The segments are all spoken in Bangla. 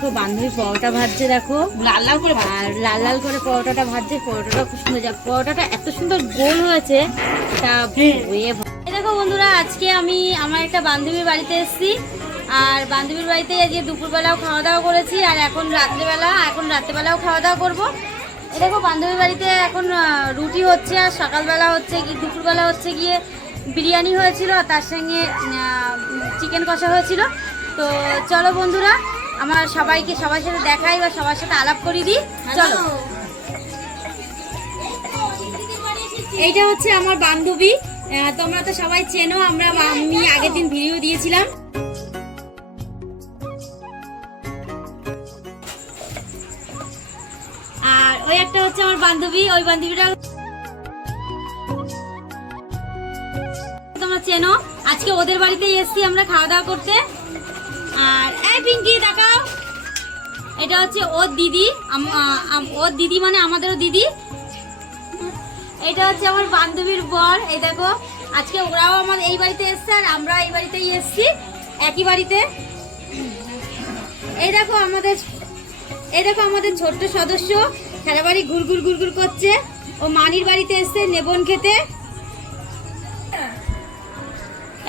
দেখো বান্ধবী পরোটা ভাজছে দেখো। লাল লাল করে আর লাল লাল করে পরোটাটা ভাজছে পরোটাটা খুব সুন্দর যা পরোটাটা এত সুন্দর গোল হয়েছে তা এই দেখো বন্ধুরা আজকে আমি আমার একটা বান্ধবীর বাড়িতে এসেছি। আর বান্ধবীর বাড়িতে আজকে দুপুরবেলাও খাওয়া দাওয়া করেছি আর এখন রাত্রেবেলা এখন রাত্রেবেলাও খাওয়া দাওয়া করব। এই দেখো বান্ধবীর বাড়িতে এখন রুটি হচ্ছে আর সকালবেলা হচ্ছে কি দুপুরবেলা হচ্ছে গিয়ে বিরিয়ানি হয়েছিল আর তার সঙ্গে চিকেন কষা হয়েছিল। তো চলো বন্ধুরা আমার সবাইকে সবার সাথে দেখাই বা সবার সাথে আলাপ করি দিই। চলো। এইটা হচ্ছে আমার বান্ধবী। তোমরা তো সবাই চেনো আমরা আমি আগের দিন ভিডিও দিয়েছিলাম। আর ওই একটা হচ্ছে আমার বান্ধবী ওই বান্ধবীটা তোমরা চেনো। আজকে ওদের বাড়িতেই এসেছি আমরা খাওয়া দাওয়া করতে। আর এই পিঙ্কি এটা হচ্ছে ওর দিদি ওর দিদি মানে আমাদেরও দিদি। এটা হচ্ছে আমার বান্ধবীর বর, এই দেখো, আজকে ওরাও আমার এই বাড়িতে এসছে আর আমরা এই বাড়িতেই এসছি, একই বাড়িতে। এই দেখো আমাদের, এই দেখো আমাদের ছোট্ট সদস্য, খেলা বাড়ি ঘুরঘুর ঘুরঘুর করছে। ও মানির বাড়িতে এসছে নেবন খেতে।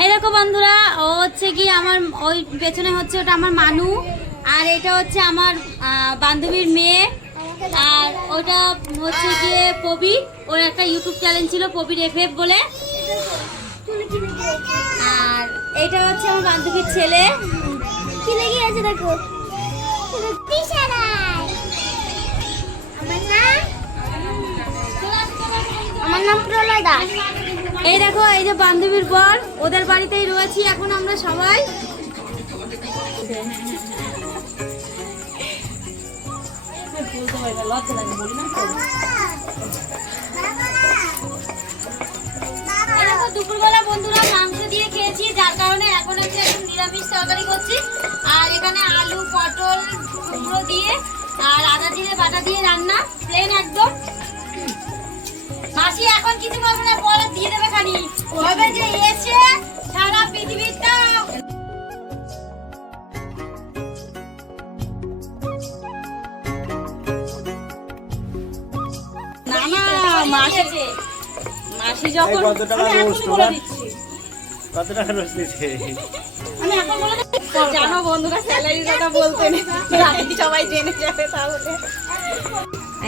এই দেখো বন্ধুরা, ও হচ্ছে কি আমার, ওই পেছনে হচ্ছে ওটা আমার মানু। আর এটা হচ্ছে আমার বান্ধবীর মেয়ে। আর ওটা হচ্ছে গিয়ে পবি ওর একটা ইউটিউব চ্যানেল ছিল পবির এফ বলে। আর এটা হচ্ছে আমার বান্ধবীর ছেলে। কি লেগে আছে দেখো? আমার নাম প্রলয় দাস। এই দেখো এই যে বান্ধবীর বর। ওদের বাড়িতেই রয়েছি এখন আমরা সবাই। দুপুরবেলা বন্ধুরা মাংস দিয়ে খেয়েছি, যার কারণে এখন হচ্ছে একটু নিরামিষ তরকারি করছি। আর এখানে আলু, পটল, কুমড়ো দিয়ে, আর আদা জিরে বাটা দিয়ে রান্না প্লেন একদম। মাসি এখন কিছু বলবে না পরে দিয়ে দেবে খালি হবে যে এসে মাসি মাসি যখন কত টাকা রোজ তোমার? কত টাকা রোজ দিচ্ছে। আমি এখন বলে জানো বন্ধুরা স্যালারির কথা বলতে নেই। সবাই জেনে যাবে তাহলে।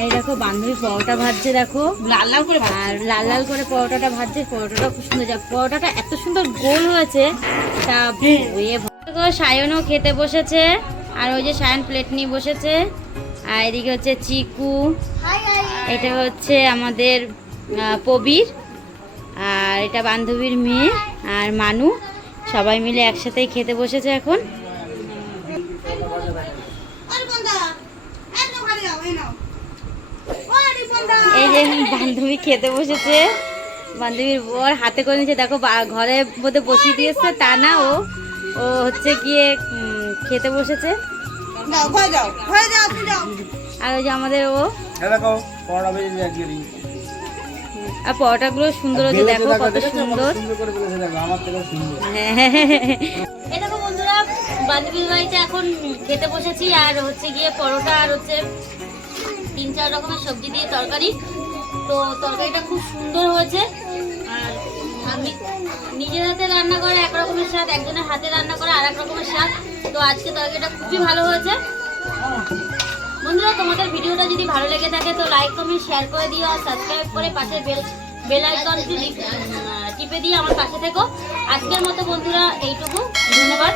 এই দেখো বান্ধবী পরোটা ভাজছে দেখো। লাল লাল করে আর লাল লাল করে পরোটাটা ভাজছে পরোটাটা খুব সুন্দর পরোটাটা এত সুন্দর গোল হয়েছে। তা সায়নও খেতে বসেছে আর ওই যে সায়ন প্লেট নিয়ে বসেছে। আর এদিকে হচ্ছে চিকু। এটা হচ্ছে আমাদের পবির আর এটা বান্ধবীর মেয়ে আর মানু। সবাই মিলে একসাথেই খেতে বসেছে এখন। এই যে বান্ধবী খেতে বসেছে। বান্ধবীর বর হাতে করে নিচ্ছে দেখো বা- ঘরে মধ্যে বসিয়ে দিয়েছে তা না ও। ও হচ্ছে গিয়ে খেতে বসেছে। যাও ঘরে যাও ঘরে যাও তুমি যাও। আর ওই যে আমাদের ও। আর পরোটাগুলো সুন্দর হচ্ছে দেখো কত সুন্দর। সুন্দর করে দেখো বন্ধুরা বান্ধবীর বাড়িতে এখন খেতে বসেছি আর হচ্ছে গিয়ে পরোটা আর হচ্ছে তিন চার রকমের সবজি দিয়ে তরকারি। তো তরকারিটা খুব সুন্দর হয়েছে আর আমি নিজের হাতে রান্না করা এক রকমের স্বাদ একজনের হাতে রান্না করা আর এক রকমের স্বাদ। আজকে তরকারিটা খুবই ভালো হয়েছে। বন্ধুরা, তোমাদের ভিডিওটা যদি ভালো লেগে থাকে, তো লাইক কমেন্ট শেয়ার করে দিও আর সাবস্ক্রাইব করে পাশে বেল বেল আইকনটি টিপে দিয়ে আমার পাশে থেকো। আজকের মতো বন্ধুরা, এইটুকু। ধন্যবাদ।